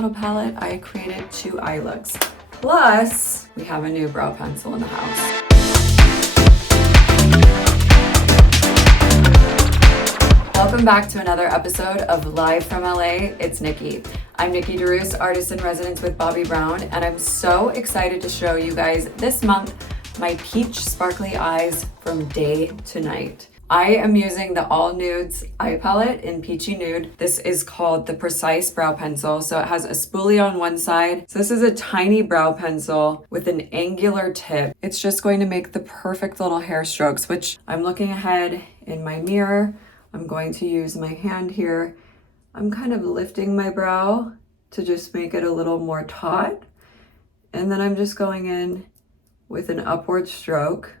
little palette, I created 2 eye looks. Plus, we have a new brow pencil in the house. Welcome back to another episode of Live from LA. It's Nikki. I'm Nikki DeRoos, artist in residence with Bobbi Brown, and I'm so excited to show you guys this month my peach sparkly eyes from day to night. I am using the All Nudes eye palette in Peachy Nude. This is called the Precise Brow Pencil. So it has a spoolie on one side. So this is a tiny brow pencil with an angular tip. It's just going to make the perfect little hair strokes, which I'm looking ahead in my mirror. I'm going to use my hand here. I'm kind of lifting my brow to just make it a little more taut. And then I'm just going in with an upward stroke.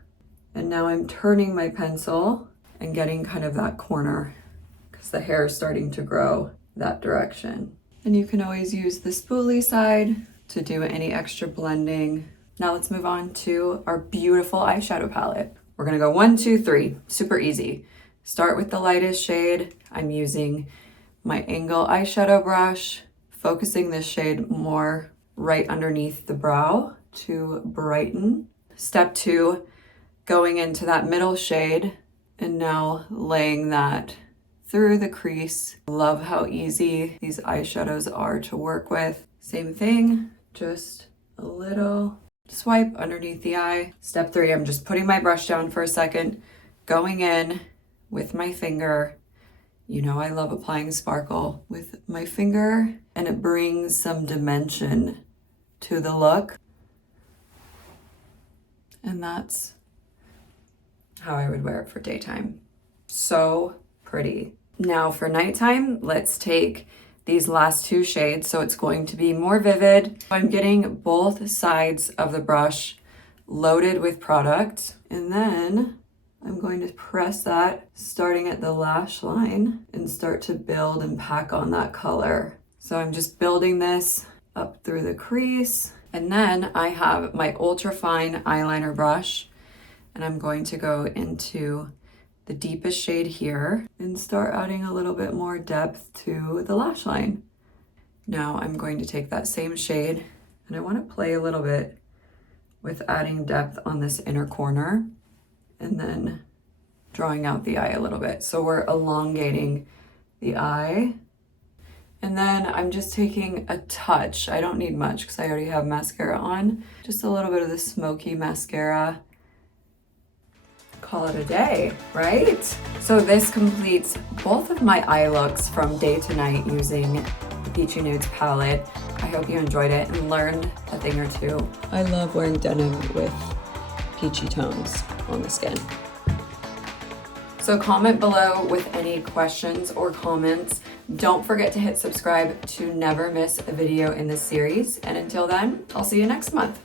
And now I'm turning my pencil and getting kind of that corner because the hair is starting to grow that direction. And you can always use the spoolie side to do any extra blending. Now let's move on to our beautiful eyeshadow palette. We're gonna go 1, 2, 3, super easy. Start with the lightest shade. I'm using my angle eyeshadow brush, focusing this shade more right underneath the brow to brighten. Step 2, going into that middle shade and now laying that through the crease. Love how easy these eyeshadows are to work with. Same thing, just a little swipe underneath the eye. Step 3, I'm just putting my brush down for a second, going in with my finger. You know I love applying sparkle with my finger, and it brings some dimension to the look. And that's how I would wear it for daytime. So pretty. Now for nighttime, let's take these last 2 shades. So it's going to be more vivid. I'm getting both sides of the brush loaded with product. And then I'm going to press that starting at the lash line and start to build and pack on that color. So I'm just building this up through the crease. And then I have my ultra fine eyeliner brush, and I'm going to go into the deepest shade here and start adding a little bit more depth to the lash line. Now I'm going to take that same shade, and I want to play a little bit with adding depth on this inner corner and then drawing out the eye a little bit. So we're elongating the eye. And then I'm just taking a touch. I don't need much because I already have mascara on. Just a little bit of the Smokey mascara. Call it a day, right? So this completes both of my eye looks from day to night using the Peachy Nudes palette. I hope you enjoyed it and learned a thing or two. I love wearing denim with peachy tones on the skin. So comment below with any questions or comments. Don't forget to hit subscribe to never miss a video in this series. And until then, I'll see you next month.